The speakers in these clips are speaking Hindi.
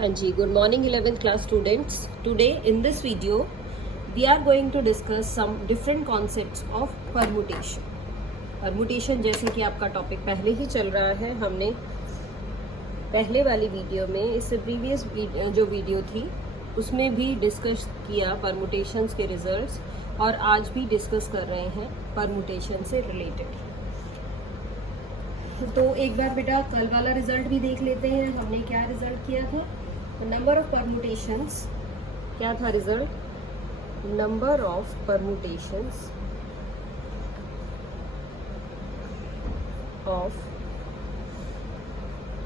Anji, good morning 11th class students. Today in this video we are going to discuss some different concepts of permutation. Permutation जैसे कि आपका टॉपिक पहले ही चल रहा है, हमने पहले वाली वीडियो में, इससे प्रीवियस जो वीडियो थी उसमें भी डिस्कस किया परमुटेशंस के रिजल्ट्स, और आज भी डिस्कस कर रहे हैं परमुटेशन से रिलेटेड. तो एक बार बेटा कल वाला रिजल्ट भी देख लेते हैं. हमने क्या रिजल्ट किया था? Number of permutations. क्या था result? Number of permutations of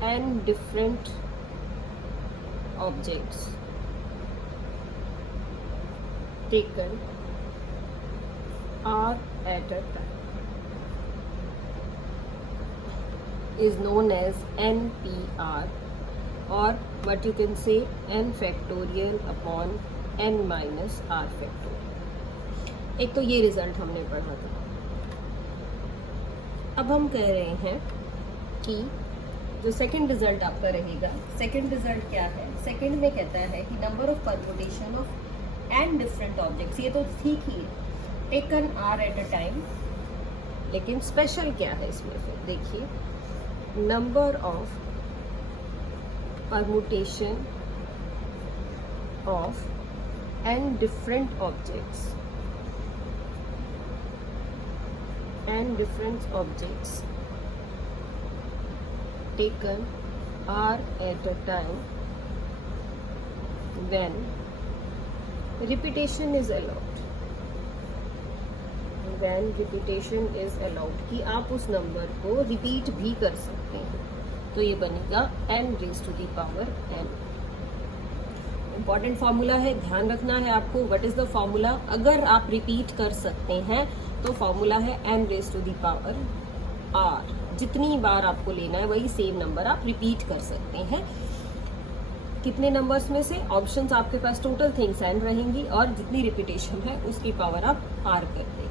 n different objects taken r at a time is known as NPR, or what you can say n factorial upon n minus r factorial. एक तो ये रिजल्ट हमने पढ़ा था. अब हम कह रहे हैं कि जो सेकंड रिजल्ट आपका रहेगा, सेकंड रिजल्ट क्या है? सेकंड में कहता है कि number of permutation of n different objects. ये तो ठीक ही है, taken r eight a time, लेकिन स्पेशल क्या है इसमें? फिर देखिए, number of permutation of n different objects taken are at a time when repetition is allowed. कि आप उस नंबर को रिपीट भी कर सकते हैं, तो ये बनेगा n raised to the power n. Important formula है, ध्यान रखना है आपको. What is the formula? अगर आप रिपीट कर सकते हैं तो फॉर्मूला है n raised to the power r. जितनी बार आपको लेना है वही सेम नंबर आप रिपीट कर सकते हैं. कितने नंबर्स में से? ऑप्शंस आपके पास टोटल थिंग्स n रहेंगी, और जितनी रिपीटेशन है उसकी पावर आप r कर देंगे.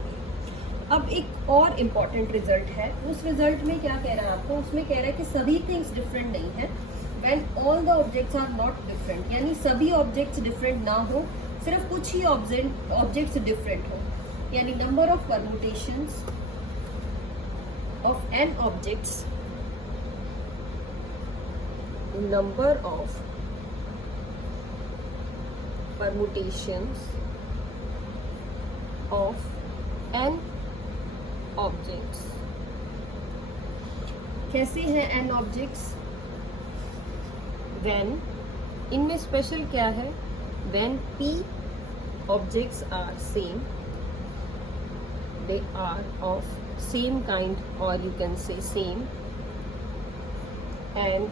अब एक और इम्पॉर्टेंट रिजल्ट है. उस रिजल्ट में क्या कह रहा है आपको? उसमें कह रहा है कि सभी थिंग्स डिफरेंट नहीं है. When all the objects are not different, यानी सभी ऑब्जेक्ट्स डिफरेंट ना हो, सिर्फ कुछ ही ऑब्जेक्ट्स डिफरेंट हो. यानी number of permutations of n objects, number of permutations of n objects. कैसे हैं n ऑब्जेक्ट्स? व्हेन, इनमें स्पेशल क्या है? When p objects are same, they are of same kind, और you can say same, and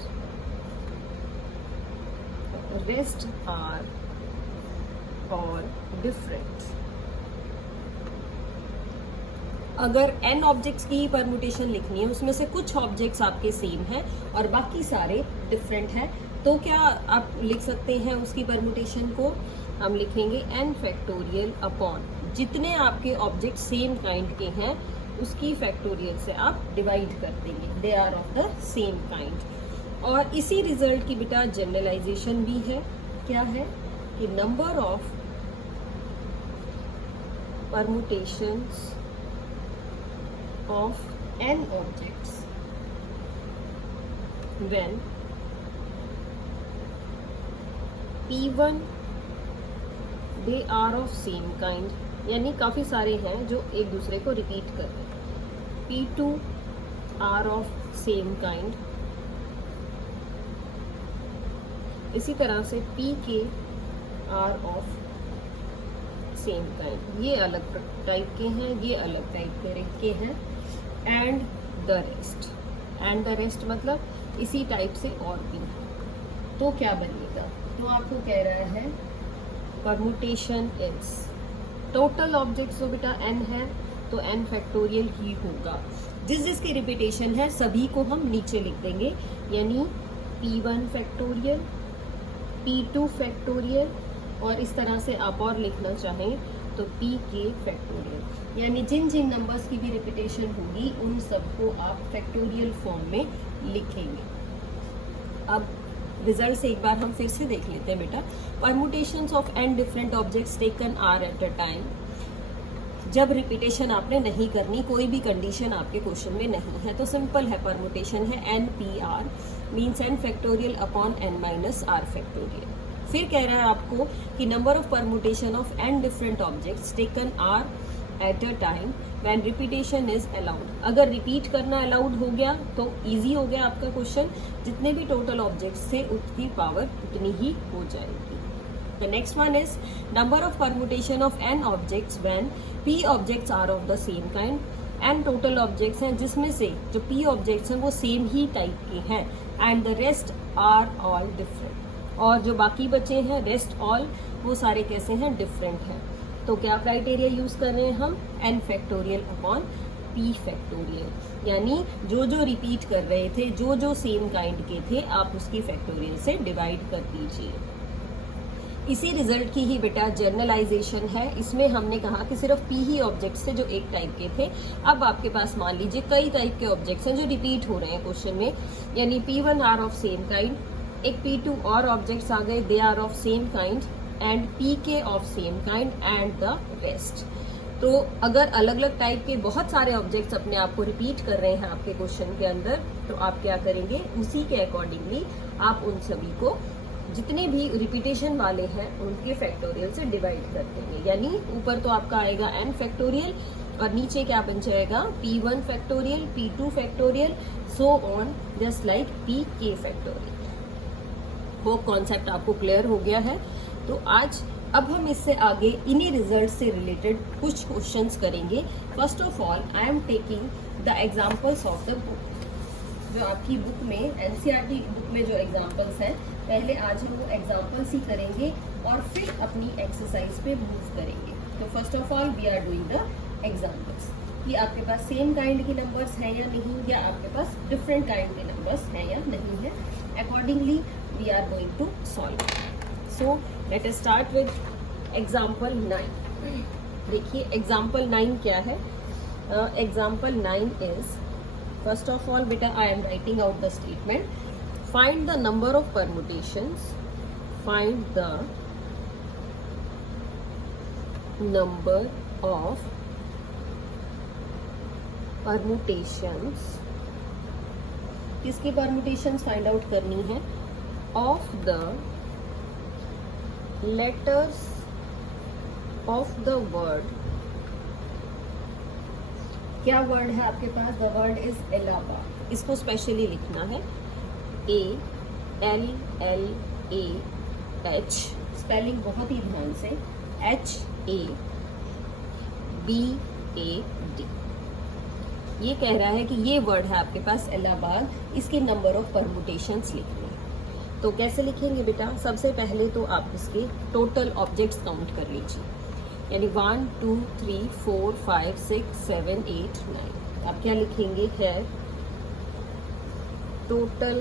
rest are और डिफरेंट. अगर n ऑब्जेक्ट्स की ही परमुटेशन लिखनी है, उसमें से कुछ ऑब्जेक्ट्स आपके सेम हैं और बाकी सारे डिफरेंट हैं, तो क्या आप लिख सकते हैं उसकी परमुटेशन को? हम लिखेंगे n फैक्टोरियल अपॉन जितने आपके ऑब्जेक्ट सेम काइंड के हैं उसकी फैक्टोरियल से आप डिवाइड कर देंगे. They are of the same kind. और इसी रिजल्ट की बेटा जनरलाइजेशन भी है. क्या है? कि number of permutations of n objects when p1 they are of same kind, यानी काफी सारे हैं जो एक दूसरे को रिपीट कर रहे हैं. p2 are of same kind. इसी तरह से pk are of same kind. ये अलग टाइप के हैं, ये अलग टाइप के हैं. एंड द रेस्ट मतलब इसी टाइप से और भी. तो क्या बनेगा? तो आपको कह रहा है परमुटेशन इज टोटल ऑब्जेक्ट्स. तो बेटा n है तो n फैक्टोरियल ही होगा. जिसकी रिपीटेशन है सभी को हम नीचे लिख देंगे, यानी p1 फैक्टोरियल, p2 फैक्टोरियल, और इस तरह से आप और लिखना चाहें तो pk फैक्टोरियल. यानी जिन जिन नंबर्स की भी रिपीटेशन होगी उन सबको आप फैक्टोरियल फॉर्म में लिखेंगे. अब रिजल्ट एक बार हम फिर से देख लेते हैं बेटा। Permutations of n different objects taken r at a time. जब रिपीटेशन आपने नहीं करनी, कोई भी कंडीशन आपके क्वेश्चन में नहीं है, तो सिंपल है, परमुटेशन है n p r means n factorial upon n minus r factorial. फिर कह रहा है आपको कि number of permutation of n different objects taken r eight a time when repetition is allowed. अगर रिपीट करना अलाउड हो गया तो इजी हो गया आपका क्वेश्चन, जितने भी टोटल ऑब्जेक्ट्स थे उसकी पावर उतनी ही हो जाएगी। The next one is number of permutation of n objects when p objects are of the same kind. n total objects हैं जिसमें से जो p objects हैं वो सेम ही टाइप के हैं and the rest are all different. और जो बाकी बचे हैं rest all वो सारे कैसे हैं, डिफरेंट हैं। तो क्या क्राइटेरिया यूज कर रहे हैं हम, n factorial upon p factorial, यानी जो जो रिपीट कर रहे थे, जो जो सेम काइंड के थे, आप उसकी फैक्टोरियल से डिवाइड कर दीजिए। इसी रिजल्ट की ही बेटा जर्नलाइजेशन है। इसमें हमने कहा कि सिर्फ p ही ऑब्जेक्ट्स थे जो एक टाइप के थे। अब आपके पास मान लीजिए कई टाइप के ऑब्जेक्ट्स हैं जो रिपीट हो रहे हैं क्वेश्चन में, यानी p1 are of same kind, एक p2 और ऑब्जेक्ट्स आ गए, they are of same kind and pk of same kind and the rest. तो अगर अलग अलग टाइप के बहुत सारे ऑब्जेक्ट्स अपने आप को रिपीट कर रहे हैं आपके क्वेश्चन के अंदर, तो आप क्या करेंगे, उसी के अकॉर्डिंगली आप उन सभी को जितने भी रिपीटेशन वाले हैं उनके फैक्टोरियल से डिवाइड कर देंगे। यानी ऊपर तो आपका आएगा n फैक्टोरियल और नीचे क्या बन जाएगा, p1 factorial, p2 factorial, so on just like pk factorial. वो कॉन्सेप्ट आपको क्लियर हो गया है। तो आज अब हम इससे आगे इन्हीं रिजल्ट से रिलेटेड कुछ क्वेश्चंस करेंगे। First of all I am taking the examples of the book. जो आपकी बुक में, एनसीईआरटी बुक में जो एग्जांपल्स हैं, पहले आज हम वो एग्जांपल्स ही करेंगे और फिर अपनी एक्सरसाइज पे मूव करेंगे। तो first of all we are doing the examples कि आपके पास सेम काइंड के नंबर्स हैं या नहीं, या आपके पास डिफरेंट काइंड के नंबर्स हैं या नहीं है। Accordingly we are going to solve. So let us start with example 9। देखिए एग्जाम्पल 9 क्या है। Example 9 is, first of all beta I am writing out the statement. Find the number of permutations. Find the number of permutations. किसकी permutations find out करनी है, of the letters of the word. क्या वर्ड है आपके पास, द वर्ड इज इलाहाबाद। इसको स्पेशली लिखना है, ALLAH, स्पेलिंग बहुत ही ध्यान से, HABAD। ये कह रहा है कि ये वर्ड है आपके पास इलाहाबाद, इसके नंबर ऑफ परमुटेशंस लिखने हैं। तो कैसे लिखेंगे बेटा, सबसे पहले तो आप इसके टोटल ऑब्जेक्ट्स काउंट कर लीजिए, यानी 1 2 3 4 5 6 7 8 9। आप क्या लिखेंगे है, total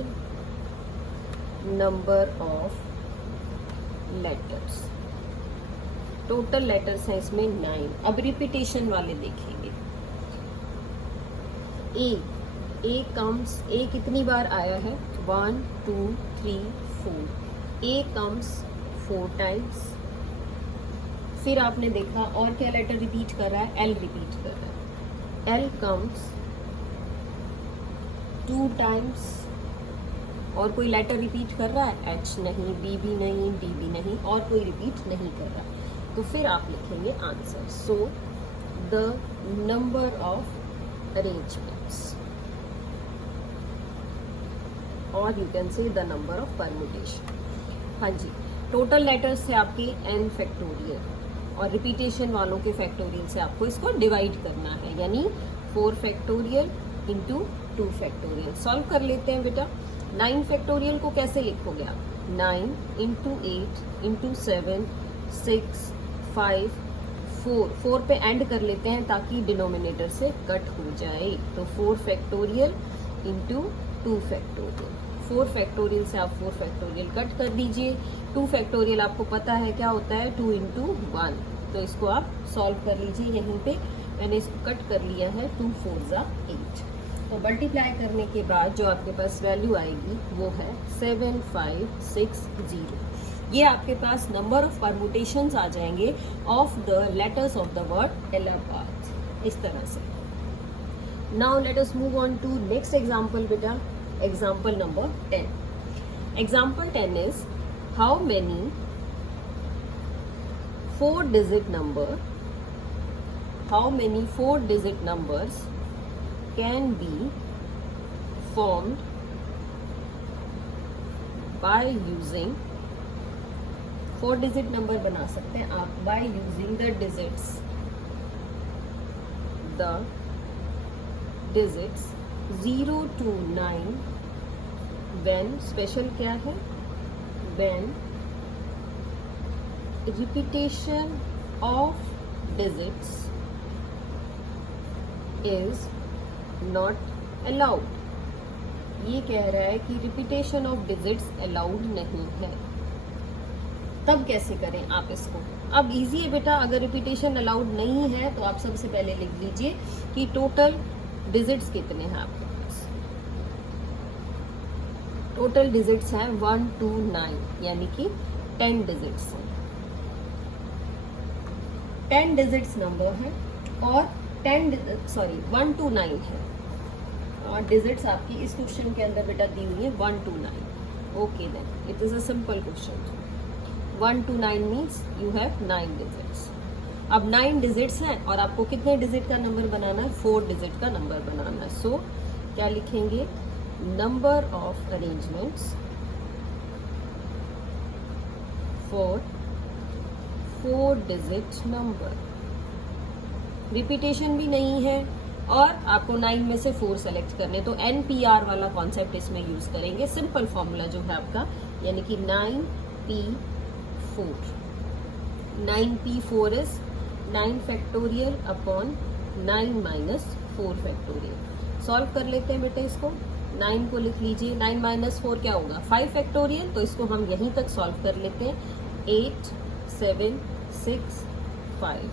number of letters. Total letters हैं इसमें 9। अब रिपीटेशन वाले देखेंगे। ए कम्स, ए कितनी बार आया है, 1 2 3 4। ए कम्स 4 टाइम्स। फिर आपने देखा और क्या लेटर रिपीट कर रहा है, एल रिपीट कर रहा है, एल कम्स 2 टाइम्स। और कोई लेटर रिपीट कर रहा है, एच नहीं, बी भी नहीं, डी भी नहीं, और कोई रिपीट नहीं कर रहा। तो फिर आप लिखेंगे answer. So the number of arrangements, और you can say the number of permutation. हाँ जी, टोटल लेटर्स से आपके n फैक्टोरियल और रिपीटेशन वालों के फैक्टोरियल से आपको इसको डिवाइड करना है, यानी 4 फैक्टोरियल इंटू 2 फैक्टोरियल। सॉल्व कर लेते हैं बेटा। 9 फैक्टोरियल को कैसे लिखोगे आप, 9 इंटू 8 इंटू 7 6 5 4 पे एंड कर लेते हैं ताकि डिनोमिनेटर से कट हो जाए। तो 4 फैक्टोरियल इंटू 2 फैक्टोरियल। 4 फैक्टोरियल से आप 4 फैक्टोरियल कट कर दीजिए। 2 फैक्टोरियल आपको पता है क्या होता है, 2 इंटू 1। तो इसको आप सॉल्व कर लीजिए। यहीं पे मैंने इसको कट कर लिया है, 2 4 8। तो मल्टीप्लाई करने के बाद जो आपके पास वैल्यू आएगी वो है 7560। ये आपके पास नंबर ऑफ परमुटेशंस आ जाएंगे of the letters of the word Allahabad, इस तरह से। Now let us move on to next example बेटा, example number 10। Example 10 is how many 4-digit numbers can be formed by using 4-digit number बना सकते हैं आप by using the digits 0 to 9 when special क्या है, when repetition of digits is not allowed। ये कह रहा है कि रिपीटेशन ऑफ डिजिट्स अलाउड नहीं है। तब कैसे करें आप इसको? अब इजी है बेटा, अगर रिपीटेशन अलाउड नहीं है तो आप सबसे पहले लिख लीजिए कि टोटल डिजिट्स कितने हैं आपके पास। टोटल डिजिट्स हैं 1 to 9, यानी कि 10 डिजिट्स हैं। 10 डिजिट्स नंबर है और 1 to 9 है। डिजिट्स आपकी इस क्वेश्चन के अंदर बेटा दी हुई है 1 to 9। Okay then it is a simple question. 1 to 9 means you have 9 digits. अब 9 डिजिट्स हैं और आपको कितने डिजिट का नंबर बनाना है? 4 डिजिट का नंबर बनाना है। सो क्या लिखेंगे? Number of arrangements for 4 digit number. Repetition भी नहीं है और आपको 9 में से 4 सेलेक्ट करने, तो NPR वाला कॉन्सेप्ट इसमें यूज करेंगे। सिंपल फॉर्मूला जो है आपका, यानी कि 9p4। 9p4 is 9 factorial upon 9 minus 4 factorial. Solve कर लेते हैं बेटे इसको। 9 को लिख लीजिए, 9 माइनस 4 क्या होगा? 5 फैक्टोरियल। तो इसको हम यहीं तक सॉल्व कर लेते हैं। 8 7 6 5,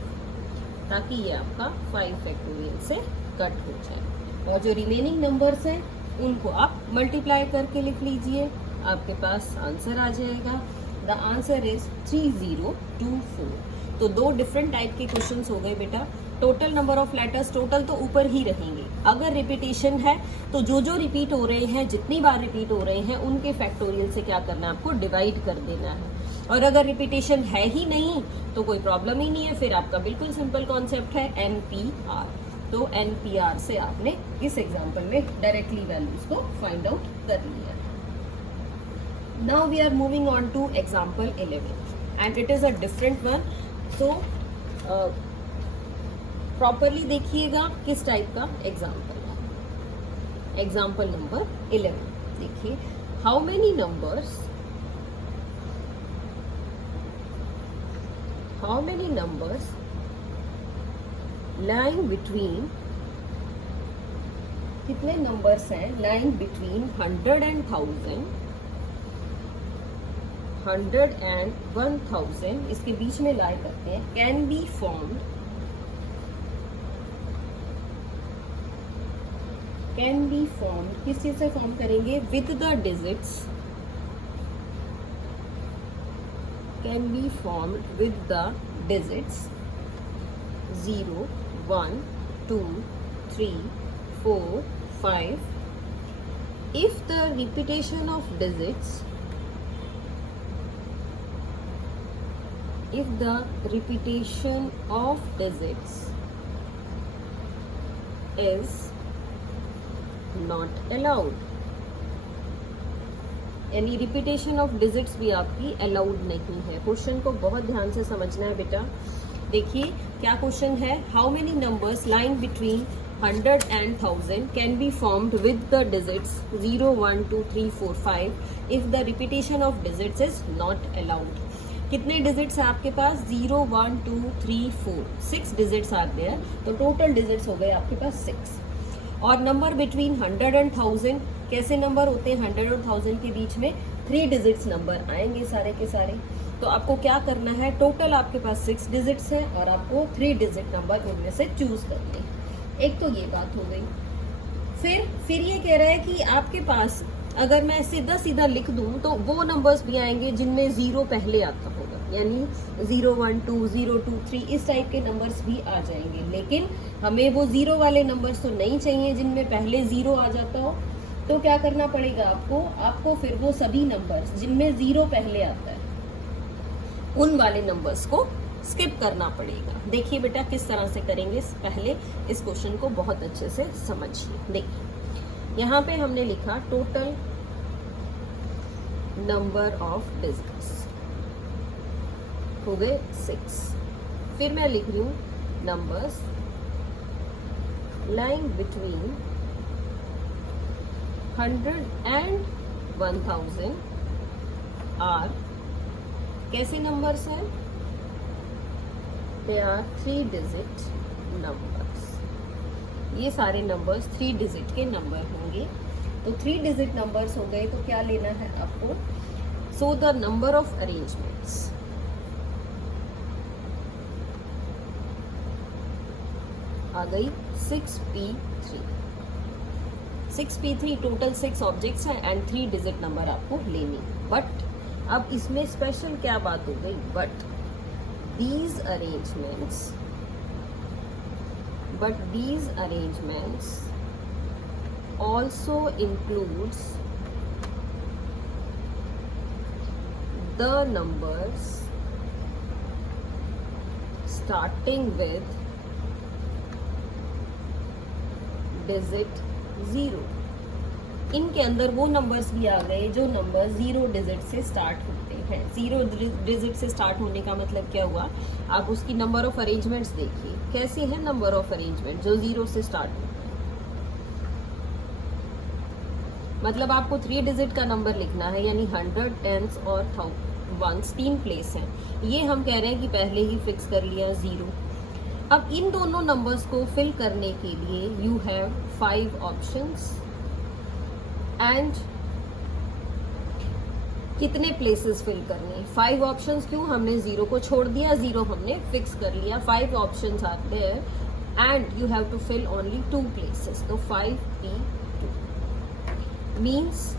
ताकि ये आपका 5 फैक्टोरियल से कट हो जाए। और जो रिमेनिंग नंबर्स हैं उनको आप मल्टीप्लाई करके लिख लीजिए, आपके पास आंसर आ जाएगा। The answer is 3024। तो 2 डिफरेंट टाइप के क्वेश्चंस हो गए बेटा। Total number of letters, total तो ऊपर ही रहेंगे। अगर रिपीटेशन है तो जो रिपीट हो रहे हैं, जितनी बार रिपीट हो रहे हैं, उनके फैक्टोरियल से क्या करना है? आपको डिवाइड कर देना है। और अगर रिपीटेशन है ही नहीं तो कोई प्रॉब्लम ही नहीं है, फिर आपका बिल्कुल सिंपल कॉन्सेप्ट है NPR। तो NPR से आपने इस एग्जांपल में डायरेक्टली वैल्यूज को फाइंड आउट कर लिया। Now we are moving on to example 11 and it is a different one. So properly देखिएगा किस टाइप का एग्जांपल है। एग्जांपल नंबर 11 देखिए, how many numbers lying between, कितने नंबर्स हैं lying between 100 and 1000, 100 and 1000, इसके बीच में लाई करते हैं, can be formed किस चीज से फॉर्म करेंगे? with the digits, can be formed with the digits 0 1 2 3 4 5 if the repetition of digits is not allowed। यानी रिपीटेशन ऑफ डिजिट्स भी आपकी अलाउड नहीं है। क्वेश्चन को बहुत ध्यान से समझना है बेटा। देखिए क्या क्वेश्चन है, how many numbers lying between 100 and 1000 can be formed with the digits 0 1 2 3 4 5 if the repetition of digits is not allowed. कितने डिजिट्स है आपके पास? 0 1 2 3 4 6 डिजिट्स आते हैं, तो टोटल डिजिट्स हो गए आपके पास 6। और नंबर बिटवीन 100 and 1000 कैसे नंबर होते हैं? 100 और 1000 के बीच में 3 डिजिट्स नंबर आएंगे सारे के सारे। तो आपको क्या करना है, टोटल आपके पास 6 डिजिट्स हैं और आपको 3 डिजिट नंबर उनमें से चूज करने हैं। एक तो ये बात हो गई। फिर ये कह रहा है कि आपके पास अगर मैं सीधा सीधा लिख दूं तो वो नंबर्स भी आएंगे जिनमें 0 पहले आता होगा, यानी 0 1 2 0 2 3 इस टाइप के नंबर्स भी आ जाएंगे। लेकिन हमें वो 0 वाले नंबर्स तो नहीं चाहिए जिनमें पहले 0 आ जाता हो। तो क्या करना पड़ेगा आपको फिर वो सभी नंबर्स जिनमें 0 पहले आता है उन वाले नंबर्स को स्किप करना पड़ेगा। देखिए बेटा किस तरह से करेंगे, पहले इस क्वेश्चन को बहुत अच्छे से समझिए। देखिए यहाँ पे हमने लिखा टोटल नंबर ऑफ डिजिट्स हो गए 6। फिर मैं लिख रही हूँ numbers lying between 100 and 1000 are कैसे नंबर्स हैं, दे आर 3 डिजिट नंबर्स। ये सारे नंबर्स 3 डिजिट के नंबर होंगे। तो 3 डिजिट नंबर्स हो गए तो क्या लेना है आपको, so the number of arrangements आ गई 6p3। 6p3 टोटल 6 ऑब्जेक्ट्स हैं एंड 3 डिजिट नंबर आपको लेनी। बट अब इसमें स्पेशल क्या बात हो गई, but these arrangements also includes the numbers starting with digit 0। इनके अंदर वो नंबर्स भी आ गए जो नंबर 0 डिजिट से स्टार्ट होते हैं। 0 डिजिट से स्टार्ट होने का मतलब क्या हुआ, आप उसकी नंबर ऑफ अरेंजमेंट्स देखिए कैसे है नंबर ऑफ अरेंजमेंट जो 0 से स्टार्ट होते हैं। मतलब आपको 3 डिजिट का नंबर लिखना है, यानी 100 टेंस और वंस 3 प्लेस हैं। ये हम कह रहे हैं कि पहले ही फिक्स कर लिया 0। अब इन दोनों नंबर्स को फिल करने के लिए यू हैव 5 ऑप्शंस एंड कितने प्लेसेस फिल करने, 5 ऑप्शंस। क्यों, हमने 0 को छोड़ दिया, 0 हमने फिक्स कर लिया। 5 options are there and you have to fill only 2 places. तो 5p2 मीन्स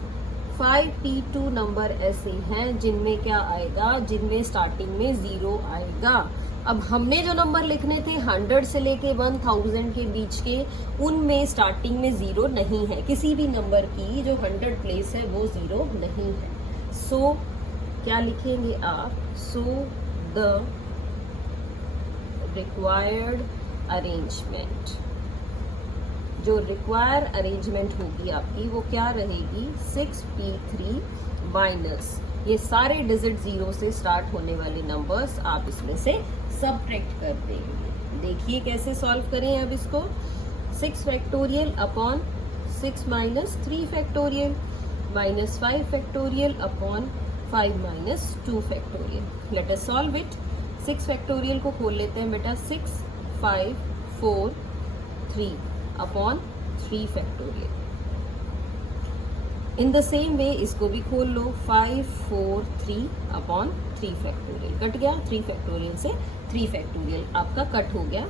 5p2 नंबर ऐसे हैं जिनमें क्या आएगा, जिनमें स्टार्टिंग में 0 आएगा। अब हमने जो नंबर लिखने थे 100 से लेके 1000 के बीच के, उनमें स्टार्टिंग में 0 नहीं है। किसी भी नंबर की जो 100 प्लेस है वो 0 नहीं है। सो क्या लिखेंगे आप, सो द रिक्वायर्ड अरेंजमेंट, जो रिक्वायर अरेंजमेंट होगी आपकी वो क्या रहेगी, 6p3 माइनस ये सारे डिजिट 0 से स्टार्ट होने वाले नंबर्स आप इसमें से सबट्रैक्ट कर देंगे। देखिए कैसे सॉल्व करें अब इसको, 6 factorial upon 6 minus 3 factorial minus 5 factorial upon 5 minus 2 factorial. Let us solve it. 6 factorial को खोल लेते हैं बेटा, 6 5 4 3 upon 3 factorial. In the same way इसको भी खोल लो, 5 4 3 अपॉन 3 फैक्टोरियल। कट गया, 3 फैक्टोरियल से 3 फैक्टोरियल आपका कट हो गया।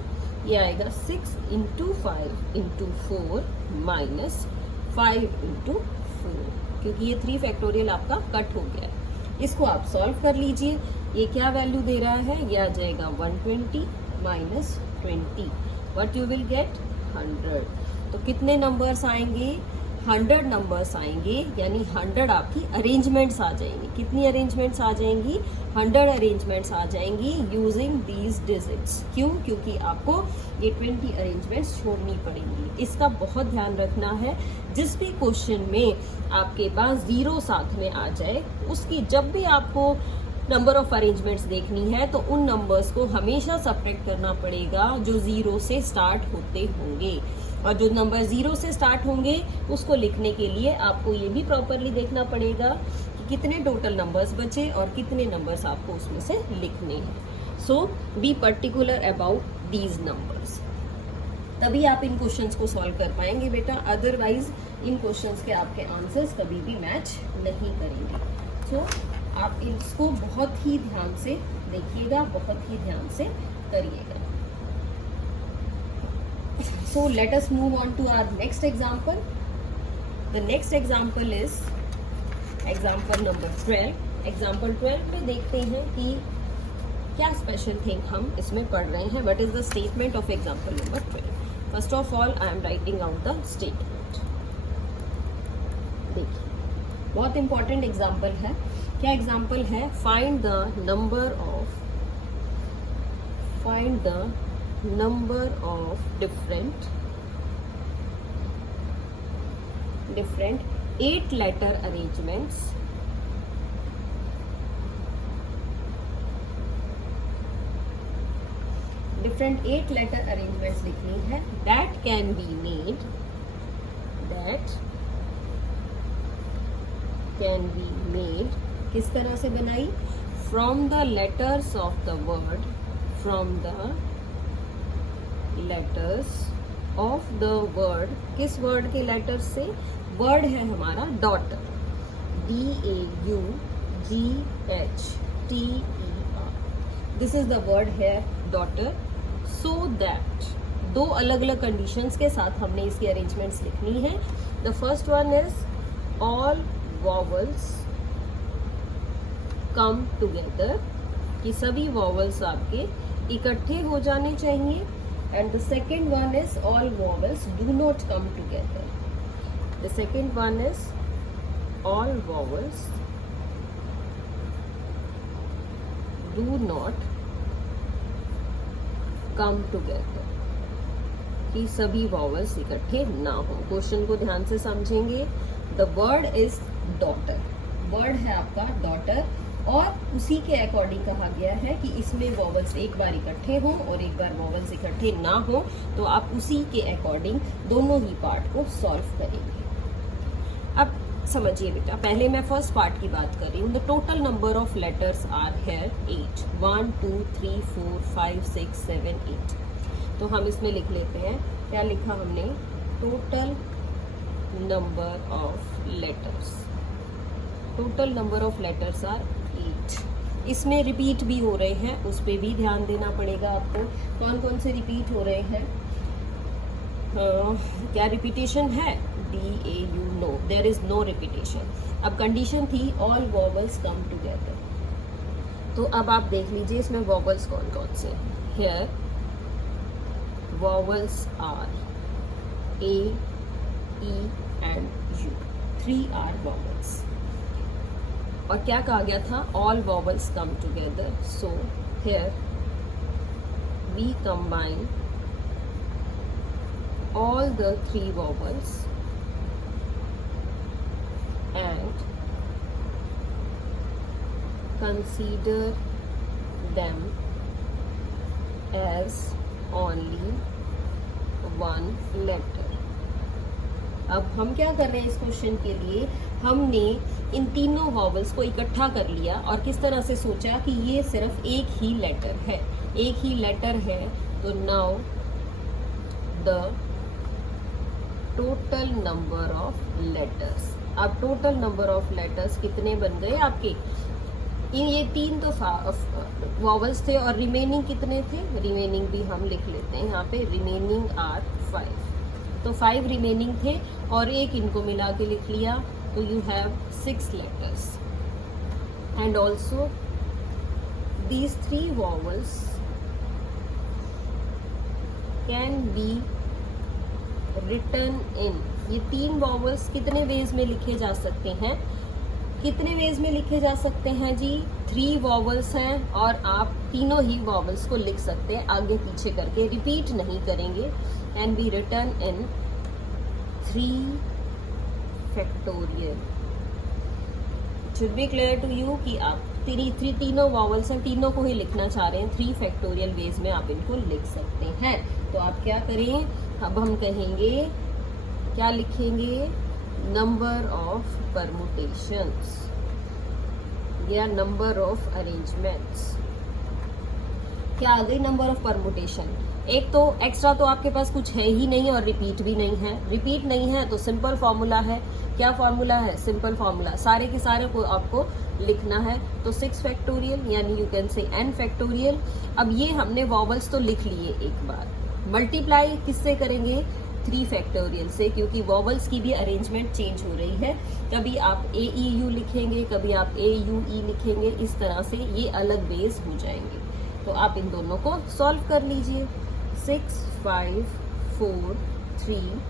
ये आएगा 6 इंटू 5 इंटू 4 माइनस 5 इंटू 4, क्योंकि ये 3 फैक्टोरियल आपका कट हो गया है। इसको आप सॉल्व कर लीजिए। ये क्या वैल्यू दे रहा है, ये आ जाएगा 120 minus 20, what you will get 100। तो कितने नंबर्स आएंगे, 100 नंबर्स आएंगे, यानी 100 आपकी अरेंजमेंट्स आ जाएंगी। कितनी अरेंजमेंट्स आ जाएंगी, 100 अरेंजमेंट्स आ जाएंगी यूजिंग दीज डिजिट्स। क्यों, क्योंकि आपको ये 20 अरेंजमेंट्स छोड़नी पड़ेंगी। इसका बहुत ध्यान रखना है, जिस भी क्वेश्चन में आपके पास 0 साथ में आ जाए, उसकी जब भी आपको नंबर ऑफ अरेंजमेंट्स देखनी है तो उन नंबर्स को हमेशा सब्ट्रैक्ट करना पड़ेगा जो 0 से स्टार्ट होते होंगे, और जो नंबर 0 से स्टार्ट होंगे उसको लिखने के लिए आपको ये भी प्रॉपरली देखना पड़ेगा कि कितने टोटल नंबर्स बचे और कितने नंबर्स आपको उसमें से लिखने हैं। So be particular about these numbers, तभी आप इन क्वेश्चंस को सॉल्व कर पाएंगे बेटा। अदरवाइज इन क्वेश्चंस के आपके आंसर्स कभी भी मैच नहीं करेंगे। सो आप इसको बहुत ही ध्यान से देखिएगा, बहुत ही ध्यान से करिएगा। So let us move on to our next example. The next example is example number 12. Example 12 में देखते हैं कि क्या स्पेशल थिंग हम इसमें पढ़ रहे हैं. What is the statement of example number 12? First of all, I am writing out the statement. देखिए, बहुत इंपॉर्टेंट एग्जाम्पल है. क्या एग्जाम्पल है? Find the number of different 8 letter arrangements लिखनी है. that can be made किस तरह से बनाई? from the letters of the word किस वर्ड के लेटर्स से? वर्ड है हमारा daughter, DAUGHTER. This is the word है डॉटर. सो दैट दो अलग अलग कंडीशंस के साथ हमने इसकी अरेंजमेंट्स लिखनी है. The first one is all vowels come together, कि सभी वॉवल्स आपके इकट्ठे हो जाने चाहिए. And the second one is all vowels do not come together. The second one is all vowels do not come together, कि सभी वॉवल्स इकट्ठे ना हो. क्वेश्चन को ध्यान से समझेंगे. The word is daughter, word है आपका डॉटर, और उसी के अकॉर्डिंग कहा गया है कि इसमें वॉवल्स एक बार इकट्ठे हों और एक बार वॉवल्स इकट्ठे ना हो. तो आप उसी के अकॉर्डिंग दोनों ही पार्ट को सॉल्व करेंगे. अब समझिए बेटा, पहले मैं फर्स्ट पार्ट की बात कर रही हूँ. The total number of letters are here 8. 1 2 3 4 5 6 7 8. तो हम इसमें लिख लेते हैं. क्या लिखा हमने? Total number of letters are 8. इसमें रिपीट भी हो रहे हैं, उस पर भी ध्यान देना पड़ेगा आपको. कौन कौन से रिपीट हो रहे हैं? क्या रिपीटेशन है? DAU, no, there is no repetition. अब कंडीशन थी ऑल वॉवल्स कम टुगेदर. तो अब आप देख लीजिए इसमें वॉवल्स कौन कौन से हैं. Here vowels are A, E and U. 3 are vowels. और क्या कहा गया था? All vowels come together. So here we combine all the 3 vowels and consider them as only one letter. अब हम क्या कर रहे हैं इस क्वेश्चन के लिए? हमने इन तीनों वॉवल्स को इकट्ठा कर लिया और किस तरह से सोचा कि ये सिर्फ एक ही लेटर है. तो now the total number of letters. अब टोटल नंबर ऑफ लेटर्स कितने बन गए आपके? ये 3 तो वॉवल्स थे और रिमेनिंग कितने थे? रिमेनिंग भी हम लिख लेते हैं यहाँ पे. Remaining are 5. तो 5 रिमेनिंग थे और एक इनको मिला के लिख लिया. तो you have 6 letters. And also these 3 vowels can be written in. ये 3 वॉवल्स कितने वेज में लिखे जा सकते हैं? जी 3 वॉवल्स हैं और आप तीनों ही वॉवल्स को लिख सकते हैं आगे पीछे करके, रिपीट नहीं करेंगे. And be written in 3 factorial. Should be clear to you कि आप तीनों वॉवल्स हैं, तीनों को ही लिखना चाह रहे हैं. 3 फैक्टोरियल वेज में आप इनको लिख सकते हैं. तो आप क्या करें? अब हम कहेंगे, क्या लिखेंगे? नंबर ऑफ परमुटेशंस या नंबर ऑफ अरेंजमेंट्स. क्या आ गई? Number of permutation. एक तो एक्स्ट्रा तो आपके पास कुछ है ही नहीं और रिपीट भी नहीं है. रिपीट नहीं है तो सिंपल फॉर्मूला है. क्या फॉर्मूला है? Simple formula. सारे के सारे को आपको लिखना है. तो 6 फैक्टोरियल यानी यू कैन से n फैक्टोरियल. अब ये हमने वॉवल्स तो लिख लिए एक बार. मल्टीप्लाई किससे करेंगे? 3 फैक्टोरियल से, क्योंकि वॉवल्स की भी अरेंजमेंट चेंज हो रही है। कभी आप ए ई यू लिखेंगे, कभी आप ए यू ई लिखेंगे, इस तरह से ये अलग बेस हो जाएंगे। तो आप इन दोनों को सॉल्व कर लीजिए। 6, 5, 4, 3,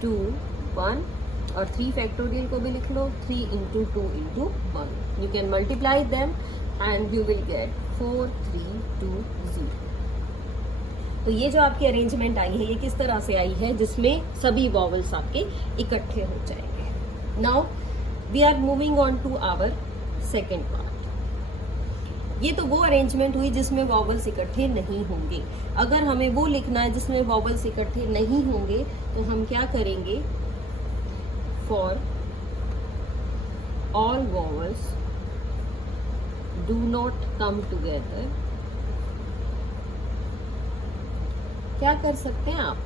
2, 1 और 3 फैक्टोरियल को भी लिख लो। 3 into 2 into 1. You can multiply them and you will get 4, 3, 2, 0. तो ये जो आपकी अरेंजमेंट आई है ये किस तरह से आई है, जिसमें सभी वॉवल्स आपके इकट्ठे हो जाएंगे। Now we are moving on to our second part. ये तो वो अरेंजमेंट हुई जिसमें वॉवल्स इकट्ठे नहीं होंगे। अगर हमें वो लिखना है जिसमें वॉवल्स इकट्ठे नहीं होंगे तो हम क्या करेंगे? For all vowels do not come together, क्या कर सकते हैं आप?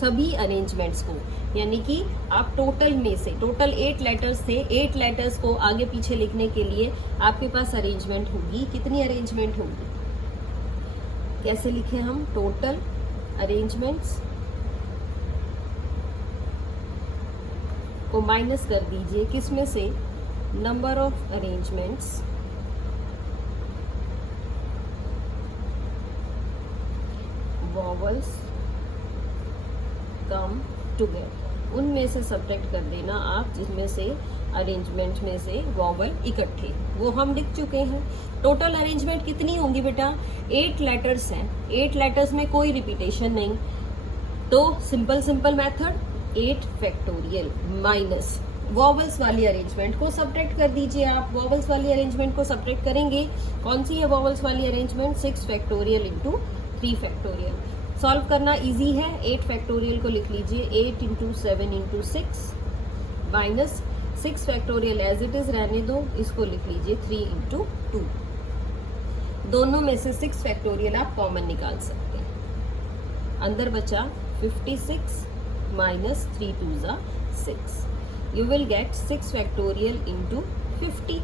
सभी अरेंजमेंट्स को, यानी कि आप टोटल में से, टोटल 8 लेटर्स थे, 8 लेटर्स को आगे पीछे लिखने के लिए आपके पास अरेंजमेंट होगी। कितनी अरेंजमेंट होगी? कैसे लिखें हम? टोटल अरेंजमेंट्स को माइनस कर दीजिए, किस में से? Number of arrangements vowels come together, उनमें से सब्ट्रैक्ट कर देना आप जिसमें से अरेंजमेंट में से वॉवल इकट्ठे, वो हम लिख चुके हैं। टोटल अरेंजमेंट कितनी होंगी बेटा? 8 लेटर्स हैं, 8 लेटर्स में कोई रिपीटेशन नहीं, तो simple method 8 factorial minus vowels वाली अरेंजमेंट को सब्ट्रैक्ट कर दीजिए आप। वॉवल्स वाली अरेंजमेंट को सब्ट्रैक्ट करेंगे, कौन सी है वॉवल्स वाली arrangement? 6 factorial into 3 factorial. Solve करना इजी है। 8 फैक्टोरियल को लिख लीजिए 8 into 7 into 6 minus 6 factorial as it is रहने दो, इसको लिख लीजिए 3 इंटू 2। दोनों में से 6 फैक्टोरियल आप कॉमन निकाल सकते हैं। अंदर बचा 56 माइनस 3 2 ज़ा 6, you will get 6 factorial into 50।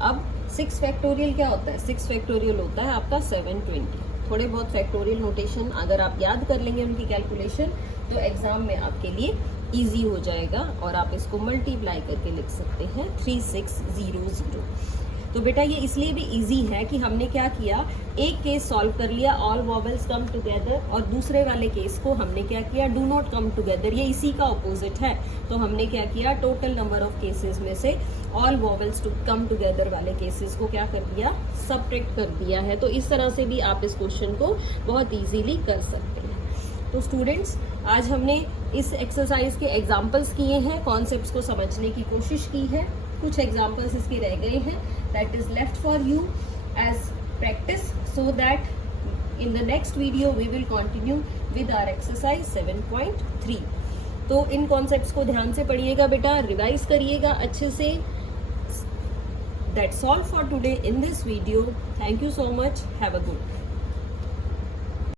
अब 6 फैक्टोरियल क्या होता है? 6 फैक्टोरियल होता है आपका 720। थोड़े बहुत फैक्टोरियल नोटेशन अगर आप याद कर लेंगे उनकी कैलकुलेशन, तो एग्जाम में आपके लिए इजी हो जाएगा और आप इसको मल्टीप्लाई करके लिख सकते हैं 3600। तो बेटा ये इसलिए भी इजी है कि हमने क्या किया, एक केस सॉल्व कर लिया ऑल वॉवल्स कम टुगेदर, और दूसरे वाले केस को हमने क्या किया, डू नॉट कम टुगेदर, ये इसी का ऑपोजिट है। तो हमने क्या किया, टोटल नंबर ऑफ केसेस में से all vowels to come together वाले केसेस को क्या कर दिया, सब्ट्रैक्ट कर दिया है। तो इस तरह से भी आप इस क्वेश्चन को बहुत इजीली कर सकते हैं। तो स्टूडेंट्स, आज हमने इस एक्सरसाइज के एग्जाम्पल्स किए हैं, कॉन्सेप्ट्स को समझने की कोशिश की है। कुछ एग्जाम्पल्स इसके रह गए हैं, that is left for you as practice, so that in the next video we will continue with our exercise 7.3। तो इन कॉन्सेप्ट्स को ध्यान से पढ़िएगा बेटा, रिवाइज करिएगा अच्छे से। That's all for today in this video. Thank you so much, have a good